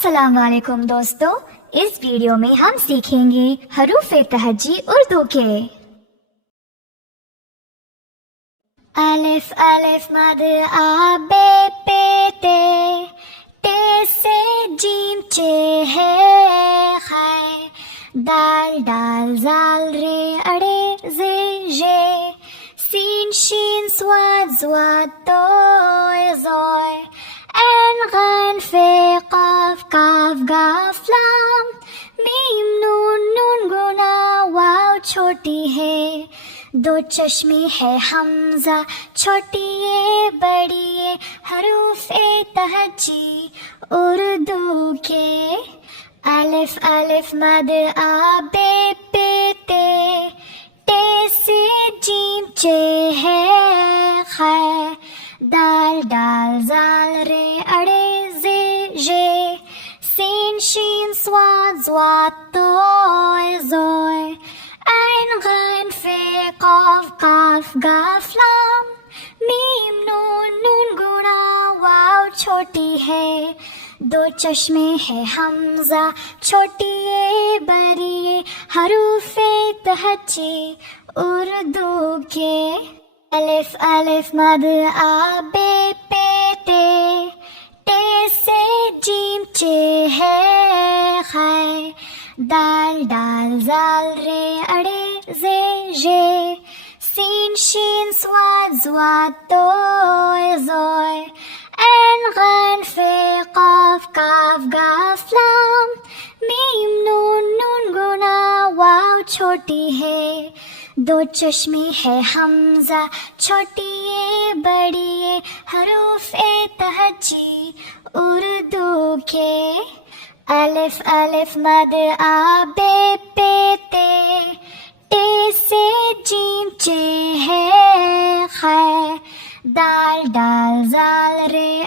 السلام علیکم دوستو، اس ویڈیو میں ہم سیکھیں گے حروف تہجی اردو کے۔ الف الف مد آ بے پے تے، تے سے جیم چے ہے خے، دال ڈال زال رے اڑے زے ژے، سین شین صاد ضاد طوع ظوع، عین غین فے قاف کاف گاف لام، میم نون نون گنا واو چھوٹی ہے، دو چشمے ہے حمزہ چھوٹی ہے بڑی ہے، حروف تہجی اردو کے۔ الف الف مد آ بے پے تے، تے سے جیم چے ہے خے، دال ڈال زال رے اڑے زے ژے، سین شین صاد ضاد طوع ظوع، عین غین فے قاف کاف گاف لام، میم نون نون گنا واو چھوٹی ہے، دو چشمے ہے حمزہ چھوٹی ہے بڑی ہے، حروف تہجی اردو کے۔ الف الف مد آ بے پے تے، تے سے جیم چے ہے خے، دال ڈال زال رے اڑے زے ژے، سین شین صاد ضاد طوع ظوع، عین غین فے قاف کاف گاف لام، میم نون نون گنا واو چھوٹی ہے، دو چشمے ہے حمزہ چھوٹی ہے بڑی ہے، حروف تہجی اردو کے۔ الف الف مد آ بے پے تے، تے سے جیم چے ہے خے، دال ڈال زال رے